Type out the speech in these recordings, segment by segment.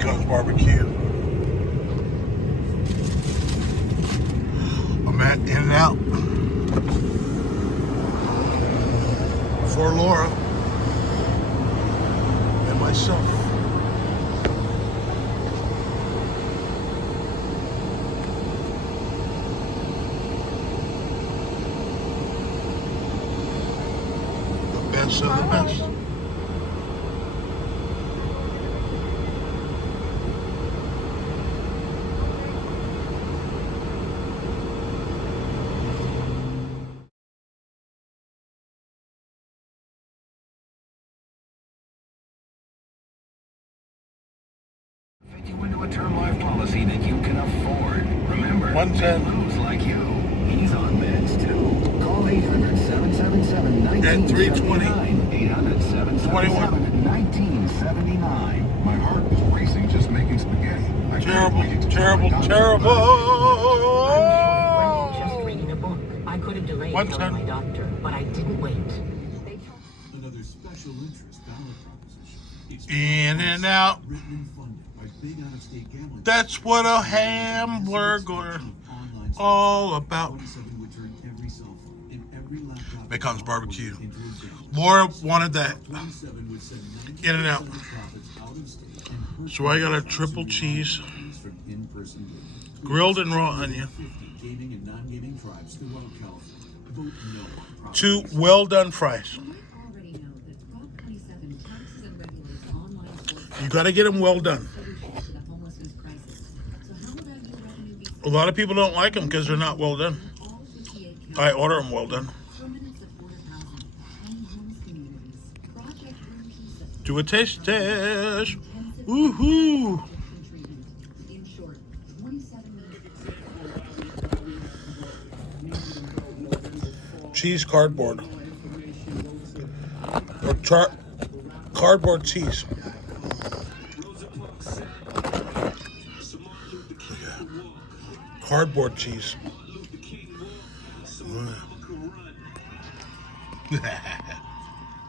Becomes Barbecue. I'm at In-N-Out for Laura and myself. The best of the best. You into a term life policy that you can afford. Remember, 110. Lou's like you. He's on meds too. Call 800-777-1979. At 320. 800-777-1979. My heart was racing just making spaghetti. Terrible, terrible, terrible. Just reading a book. I could have delayed telling my doctor, but I didn't wait. Another special interest ballot proposition. In-N-Out. Written and funded by big out-of-state gambling. That's what a hamburger all about. 27 would turn every cell phone and every laptop Becomes Barbecue. into a gamble. Laura wanted that 27 would send 90% In-N-Out. of the profits out of state and So I got a triple cheese, from in-person gaming. grilled and raw onion, 50 gaming and non-gaming tribes throughout California. Vote no on 2 well done fries. already know that Prop 27 taxes and regulates online sports You got to get them well done. solutions to the homelessness crisis. So how would our new revenue be A lot of people don't like them because they're not well done. all 58 I order them well done. permanent supportive housing, tiny homes communities, Project Green Pizza, Do a taste test. Woohoo! addiction treatment. In short, 27 million. Cheese cardboard. Or cardboard cheese. Cardboard cheese.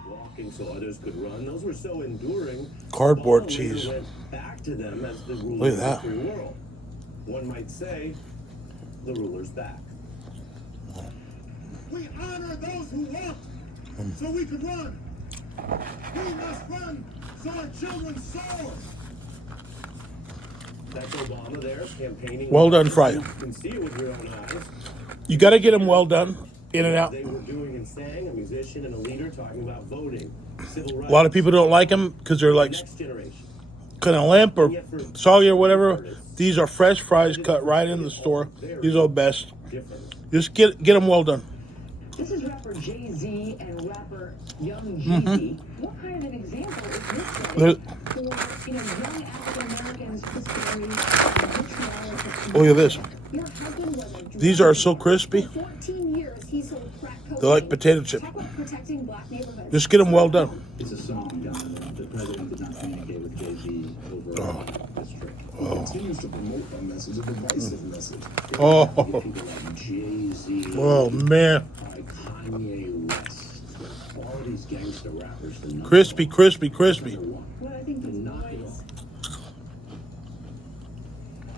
Walking so others could run. Those were so enduring. Cardboard Paul later cheese. went back to them as the ruler Look at of that. the free world. One might say, the ruler's back. We honor those who walk so we can run. We must run so our children soar. That's Obama there campaigning. Well done, Fry. You can see it with your own eyes. You got to get them well done. In-N-Out. They were doing and saying, a musician and a leader talking about voting, civil rights. A lot of people don't like them because they're like Next generation. kind of limp or soggy or whatever. These are fresh fries cut right in the store. These are the best. Different. Just get them well done. This is rapper Jay-Z and rapper Young Jeezy. What kind of an example is this Look for, young African Americans history? look at this. Your husband was a These are so crispy. For 14 years, he sold crack cocaine. They're like potato chips. Talk about protecting black neighborhoods. Just get them well done. It's a song the president did not communicate with Jay-Z over this trip. He continues to promote that message, a divisive message. Oh. People like Jay-Z, Oh, man. like Kanye West, all these gangster rappers. for number Crispy, crispy, crispy. one. Well, I think And not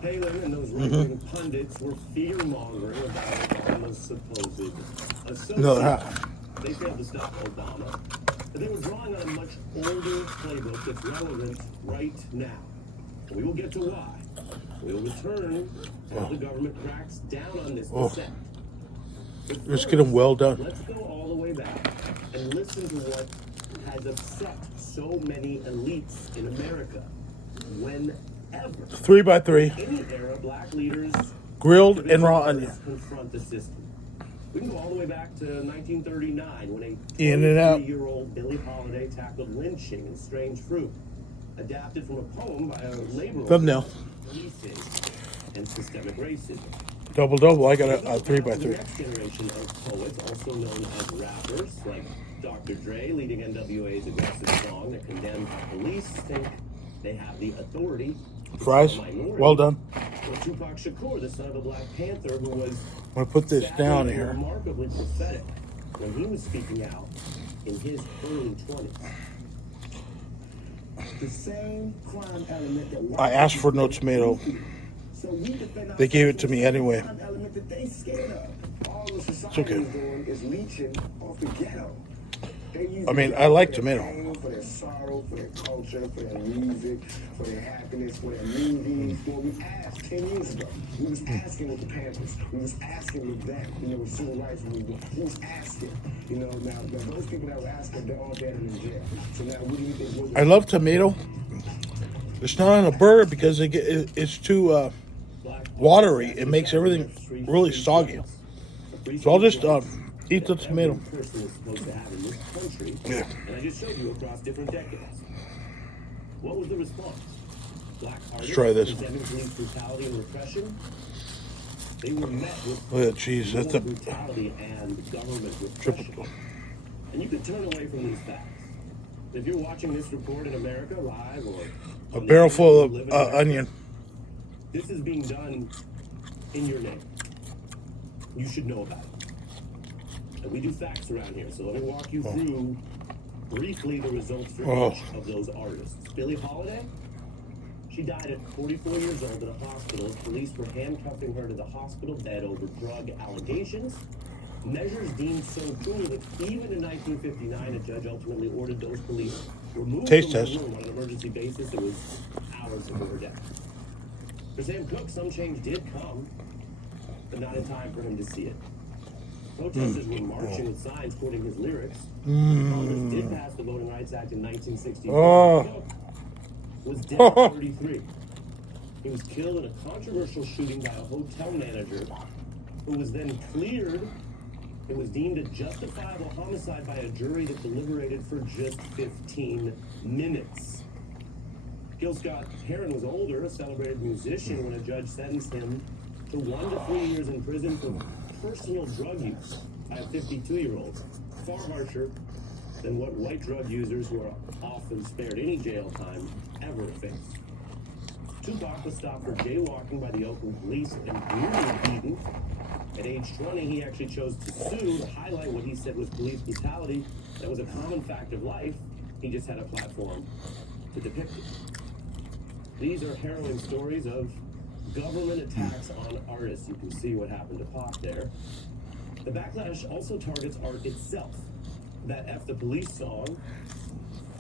Palin and those right-wing pundits were fear-mongering about Obama's supposed associates. Another half. They failed to stop Obama, but they were drawing on a much older playbook that's relevant right now. And we will get to why. We will return as the government cracks down on this dissent. But Just get them well done. let's go all the way back and listen to what has upset so many elites in America. Whenever 3x3. any era, black leaders Grilled and raw onion. confront the system. We can go all the way back to 1939 when a In-N-Out. 23-year-old Billie Holiday tackled lynching in Strange Fruit, adapted from a poem by a labor Thumbnail. policing and systemic racism. Double. I got a The 3x3. next generation of poets, also known as rappers, like Dr. Dre, leading NWA's aggressive song that condemned police, think they have the authority. Fries. Well done. Or Tupac Shakur, the son of a Black Panther, who was I'm going to put this sadly down and here. remarkably prophetic when he was speaking out in his early 20s. The same crime element that I asked for no tomato. So we defend They gave it to me anyway. crime element that they scared of. All the society okay. is doing is leeching off the ghetto. They use I mean, it I like for their tomato. pain, for their sorrow, for their culture, for their music, for their happiness, for their movies. Well, we asked 10 years ago. We was asking with the Panthers. We was asking with them. With civil rights movement. We was asking. Now those people that were asking, they're all dead and in jail. So now, what do you think? I love tomato. It's not on a burger because it's too watery. It makes everything really soggy. So I'll just eat the tomato. Yeah. And I just showed you across different decades. What was the response? Black artists try this. condemning police brutality and repression. They were met with Look at cheese. That's more a brutality and government triple. repression. And you can turn away from these facts. If you're watching this report in America live or A barrel full of onion. this is being done in your name. You should know about it. And we do facts around here, so let me walk you through briefly the results for each of those artists. Billie Holiday, she died at 44 years old in a hospital. Police were handcuffing her to the hospital bed over drug allegations. Measures deemed so cruel that even in 1959, a judge ultimately ordered those police removed Taste from test. the room on an emergency basis. It was hours before her death. For Sam Cooke, some change did come, but not in time for him to see it. Protesters were marching with signs quoting his lyrics. Congress did pass the Voting Rights Act in 1964. Cooke was dead at 33. He was killed in a controversial shooting by a hotel manager who was then cleared. It was deemed a justifiable homicide by a jury that deliberated for just 15 minutes. Gil Scott-Heron was older, a celebrated musician, when a judge sentenced him to 1 to 3 years in prison for personal drug use by a 52-year-old. Far harsher than what white drug users who are often spared any jail time ever face. Tupac was stopped for jaywalking by the Oakland police and brutally beaten. At age 20, he actually chose to sue to highlight what he said was police brutality. That was a common fact of life. He just had a platform to depict it. These are harrowing stories of government attacks on artists. You can see what happened to Pac there. The backlash also targets art itself. That F the Police song,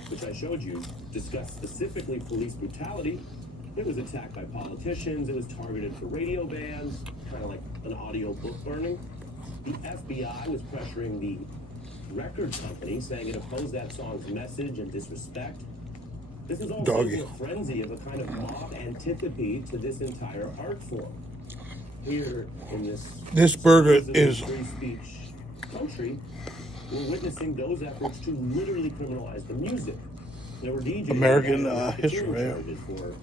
which I showed you, discussed specifically police brutality. It was attacked by politicians. It was targeted for radio bans, kind of like an audio book burning. The FBI was pressuring the record company, saying it opposed that song's message and disrespect. This is all a frenzy of a kind of mob antipathy to this entire art form. Here in this burger is free speech country, we're witnessing those efforts to literally criminalize the music. There were DJs American history, charges for,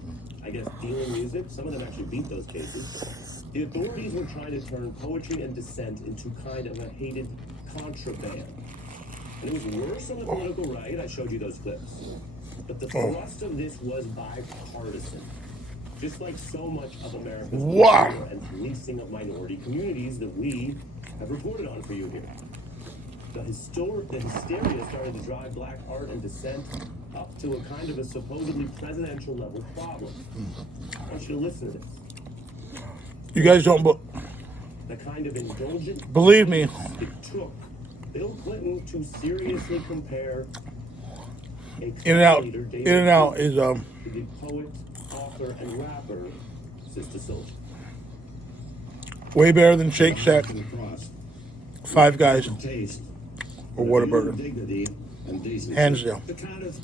I guess, dealing music. Some of them actually beat those cases. The authorities were trying to turn poetry and dissent into kind of a hated contraband. And it was worse on the political right. I showed you those clips. But the thrust of this was bipartisan. Just like so much of America's culture and policing of minority communities that we have reported on for you here. The hysteria started to drive black art and dissent up to a kind of a supposedly presidential level problem. I want you to listen to this. You guys don't The kind of indulgent believe me. It took Bill Clinton to seriously compare In-N-Out is to the poet, author, and rapper Sister Souljah. way better than Shake Shack, Five Guys, Taste, or Whataburger. dignity, and decency. Hands down. The kind of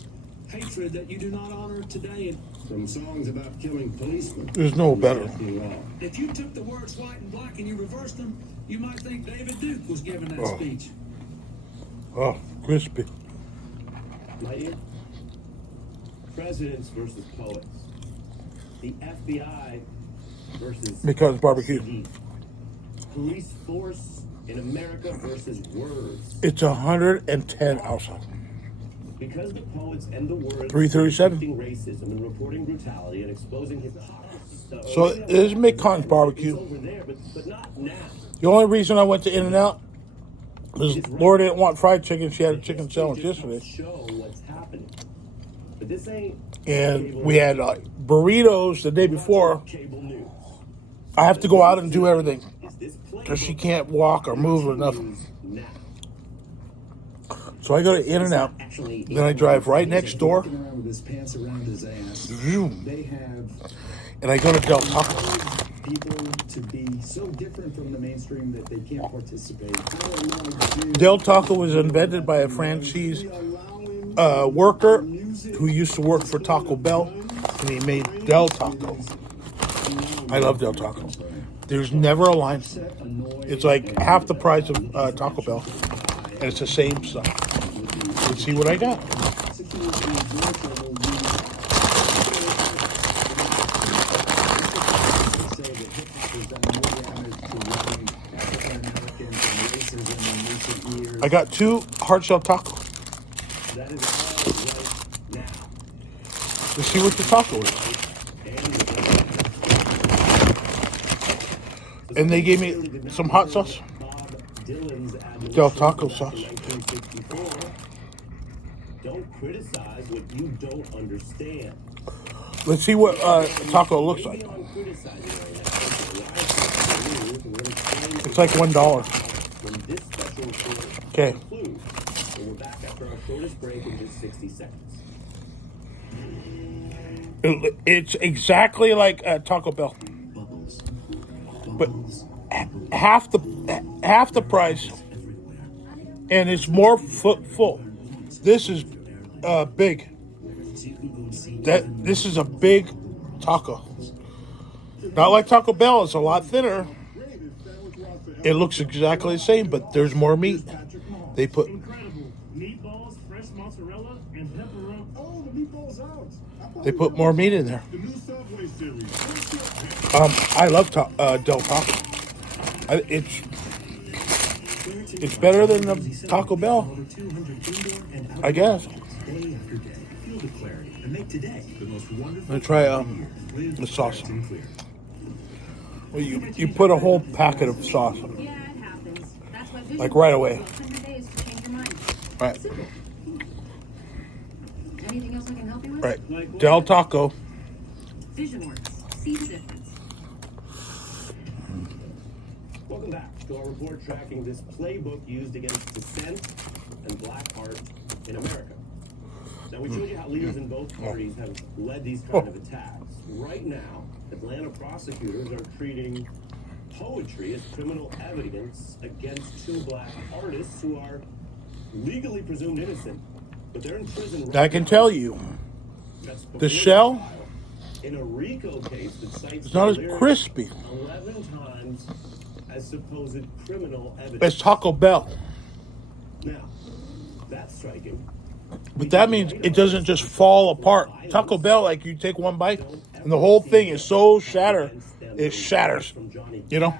hatred that you do not honor today. From songs about killing policemen. There's no better. Acting law. If you took the words white and black and you reversed them, you might think David Duke was giving that speech. Oh, crispy. Right here. Presidents versus poets. The FBI versus Because barbecue. CD. Police force in America versus words. It's 110 outside. Because the poets and the words 337. racism and reporting brutality and exposing hypocrisy. So this is McConn's barbecue. It's over there, but not now. The only reason I went to In-N-Out is Laura didn't want fried chicken. She had a chicken sandwich Just yesterday. show what's happening. The But this ain't and we had burritos the day before. cable news. I have to go out and do everything Is this because she playbook can't walk or move or nothing. news now? So I go to In-N-Out, then I drive right next door, Walking around with his pants around his ass. zoom, They have and I go to Del Taco. people to be so different from the mainstream that they can't participate. I don't know, Del Taco was invented by a franchise worker who used to work for Taco Bell, and he made Del Taco. I love Del Taco. There's never a line. It's like half the price of Taco Bell, and it's the same stuff. Let's see what I got. I got 2 hard shell tacos. That is all right now. Let's see what the taco is. And they gave me some hot sauce. Bob Dylan's Del Taco sauce. 1964. Don't criticize what you don't understand. Let's see what taco looks like. Beyond criticizing right now, It's like $1. when this special report Okay. concludes. And we're back after our shortest break in just 60 seconds. It's exactly like Taco Bell, but half the price, and it's more full. This is big. This is a big taco. Not like Taco Bell. It's a lot thinner. It looks exactly the same, but there's more meat. They put. Incredible. Meatballs, fresh mozzarella, and pepperoni. Oh, the meatballs out. They put more meat in there. The new Subway series. I love Del Taco. It's better than the Taco Bell, I guess. Day after day, feel the clarity and make today the most wonderful. I'm gonna try the sauce. Well, you put a whole packet of sauce, Yeah, it happens. That's what vision like right away. will 100 days to change your mind. Right, Simple. Anything else I can help you with? right. Del Taco. Vision works. See the difference. Welcome back to our report tracking this playbook used against dissent and black art in America. Now, we showed you how leaders in both parties have led these kind of attacks. Right now, Atlanta prosecutors are treating poetry as criminal evidence against 2 black artists who are legally presumed innocent, but they're in prison right I can now. tell you, That's before the shell trial in a RICO case that cites is not as lyrics crispy 11 times as supposed criminal evidence. as Taco Bell. Now, that's striking. But that means it doesn't just fall apart. Taco Bell, like you take one bite, and the whole thing is so shattered, it shatters. You know,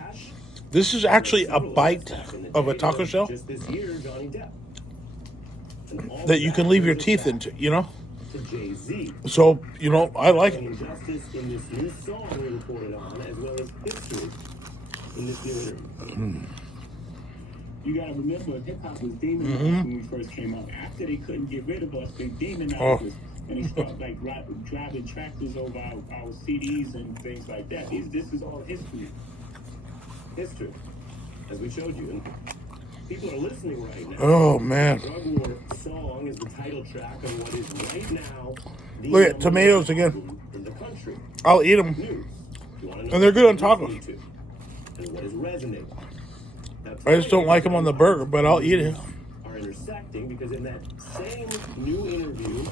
this is actually a bite of a taco shell Just this year, Johnny Depp. And all that you can leave your teeth into. You know, to Jay-Z. so you know I like it. Injustice in this new song we reported on, as well as history in this new interview. You gotta remember, hip hop was demonized when we first came out. After they couldn't get rid of us, they demonized us, and they started like driving tractors over our CDs and things like that. This is all history. History, as we showed you, and people are listening right now. Oh man, Drug War song is the title track of what is right now the look at #1 tomatoes again. album in the country. I'll eat them, News. You wanna know and they're good on what tacos. you're listening to, and what is resonating. I just don't like them on the burger, but I'll eat it. Are intersecting because in that same new interview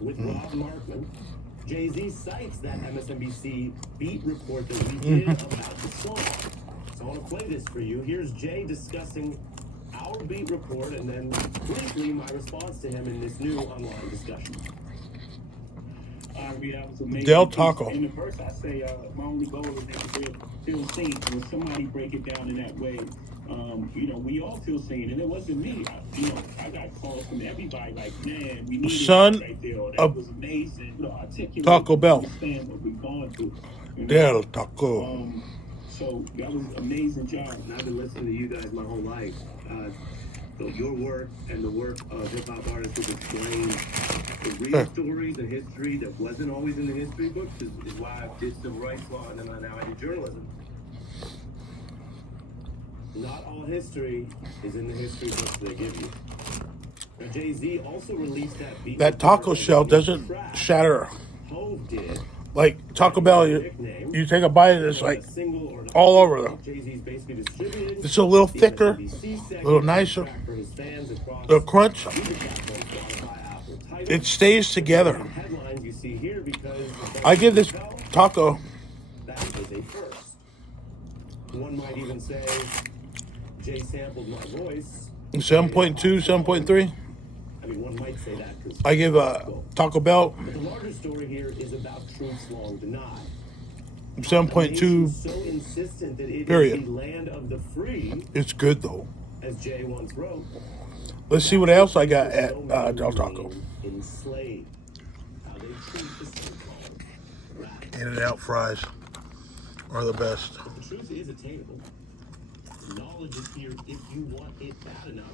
with Rob Markman, Jay-Z cites that MSNBC beat report that we did about the song. So I want to play this for you. Here's Jay discussing our beat report and then briefly my response to him in this new online discussion. That was amazing. Del Taco. In the verse, I say my only goal is to feel seen. When somebody break it down in that way, we all feel seen, and it wasn't me. I got calls from everybody like, man, we need Son it right there. That of was amazing. Articulate, Taco Bell. understand what we're going through. Del Taco. So that was an amazing job. And I've been listening to you guys my whole life. So your work and the work of hip-hop artists who explain the real stories and history that wasn't always in the history books is why I did civil rights law and then now I do journalism. Not all history is in the history books they give you. Now, Jay-Z also released that beat. That taco shell doesn't shatter. Hove did. Like Taco Bell, you take a bite and it's like all over though. It's a little thicker, a little nicer. The crunch, it stays together. I give this taco. That is a first. One might even say Jay sampled my voice. 7.2, 7.3. I mean, one might say that because I give Taco Bell but the larger story here is about truths long denied. 7.2. So insistent that it Period. is the land of the free, It's good though. as Jay once wrote. Let's see what else I got at Del Taco. Enslaved. How they treat the so-called rap. In-N-Out fries are the best. But the truth is attainable. Knowledge is here if you want it bad enough.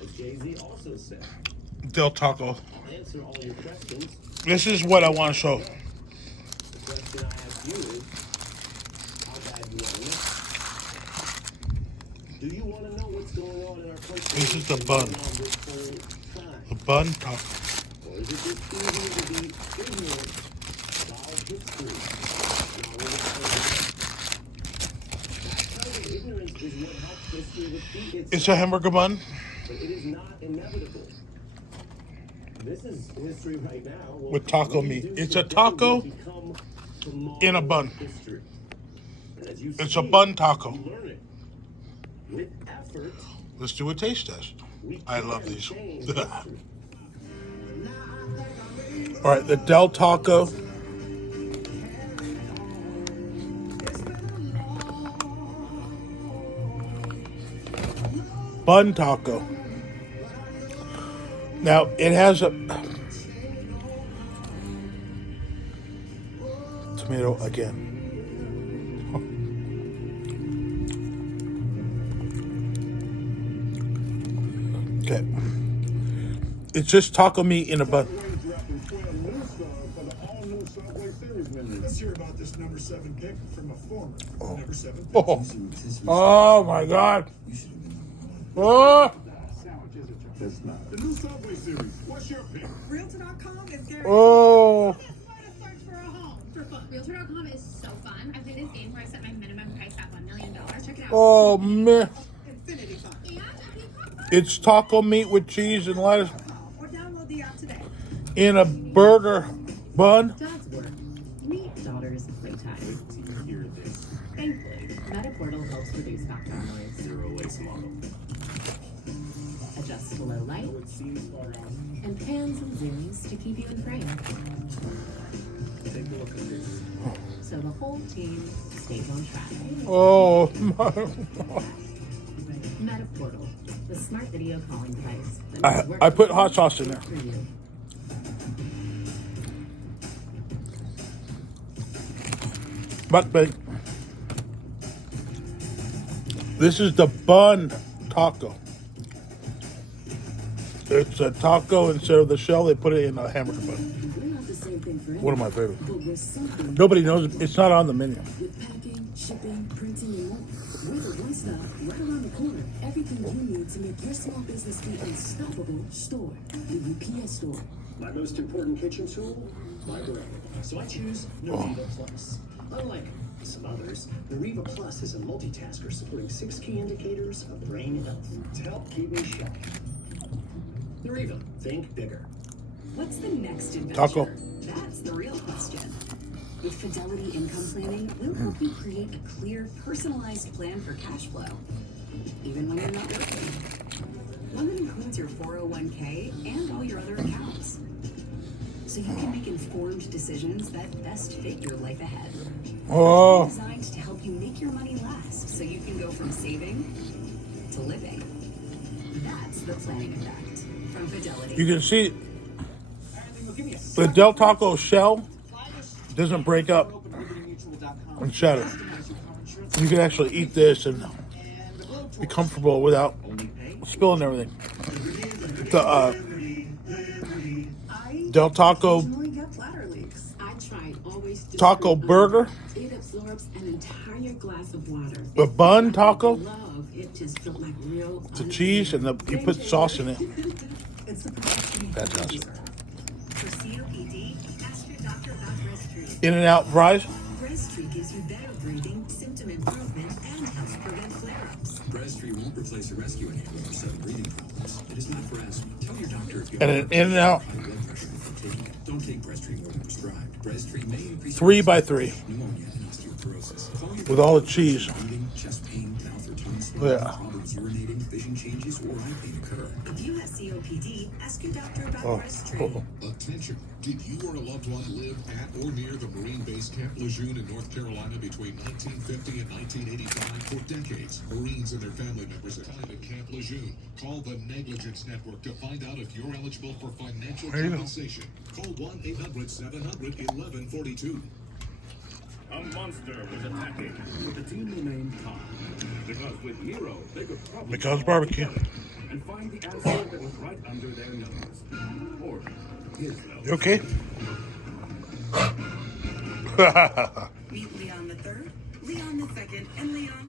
As Jay-Z also said, Del Taco. I'll answer all your questions. This is what I want to show. The question I ask you is, how bad do you want to know? Do you want to know what's going on in our country? This is the bun. This whole time? The bun taco. Or is it just easier to be ignorant about history? That kind of ignorance is what helps history repeat itself. It's a hamburger bun. But it is not inevitable. This is history right now. Well, With taco what you meat. do It's a today taco will become tomorrow's in a bun. history. And as you It's see, a bun taco. you learn it. With effort, Let's do a taste test. we I can love these. change history. All right, the Del Taco. Bun taco. Now, it has a tomato again. Okay. It's just taco meat in a bun. Let's hear about this number 7 pick from a former number 7 pick. Oh, oh my God. Oh, The new Subway series. What's your pick? Realtor.com is guaranteed. oh. Search for a home for fun. Realtor.com is so fun. I played this game where I set my minimum price at $1 million. Check it out. Oh, man. Infinity Fun. And a peacock. It's taco meat with cheese and lettuce Or download the app today. in a burger bun. Dad's work. Meet daughter's playtime. Thankfully, MetaPortal helps reduce background noise. Zero-waste model. Adjusts to low light. And pans and zooms to keep you in frame. Take a look at this. So the whole team stays on track. Oh, my God. MetaPortal, the smart video calling device. that makes I put hot sauce in there. for you. But this is the bun taco. It's a taco instead of the shell. They put it in a hamburger bun. We're not the same thing for One of my favorites. but we're something. Nobody knows. It's not on the menu. With packing, shipping, printing, and more. We're the one stop right around the corner. Everything you need to make your small business be unstoppable. Store. The UPS store. My most important kitchen tool, my brain. So I choose Nariva Plus. Unlike some others, Nariva Plus is a multitasker supporting 6 key indicators of brain health to help keep me sharp. Nariva, think bigger. What's the next adventure? Taco. That's the real question. With Fidelity Income Planning, we'll help you create a clear, personalized plan for cash flow, even when you're not working. One that includes your 401k and all your other accounts. So you can make informed decisions that best fit your life ahead. Oh, Designed to help you make your money last so you can go from saving to living. That's the planning effect from Fidelity. you can see the Del Taco shell doesn't break up and shatter. You can actually eat this and be comfortable without spilling everything. The Del Taco Occasionally get bladder leaks. I tried always to Taco Burger, It absorbs an entire glass of water. the bun taco, Love, it just felt like real. the cheese, and you put sauce in it. It's a production That's of awesome. For COPD, ask your doctor about Breasttreat. In-N-Out fries. Breasttreat gives you better breathing, symptom improvement, and helps prevent flare-ups. Breasttreat won't replace a rescue inhaler for sudden breathing problems. It is not for asthma. Tell your doctor if you And have an In-N-Out high blood pressure before taking it. Don't take Breasttreat more than prescribed. Breasttreat may increase 3 by 3 pneumonia and osteoporosis. Call your with all the cheese. breathing, chest pain, mouth or tongue swelling, Yeah. problems urinating, vision changes, or eye pain occur. If you have COPD, ask your doctor about Oh. Breasttreat. Attention! Did you or a loved one live at or near the Marine base Camp Lejeune in North Carolina between 1950 and 1985? For decades, Marines and their family members have died at Camp Lejeune. Call the Negligence Network to find out if you're eligible for financial There you go. compensation. Call 1-800-700-1142. A monster was attacking, but the team remained calm. Because with Nero, they could probably McCall's Barbecue. and find the answer that was right under their nose. Or his nose. You okay? Meet Leon the Third, Leon the Second, and Leon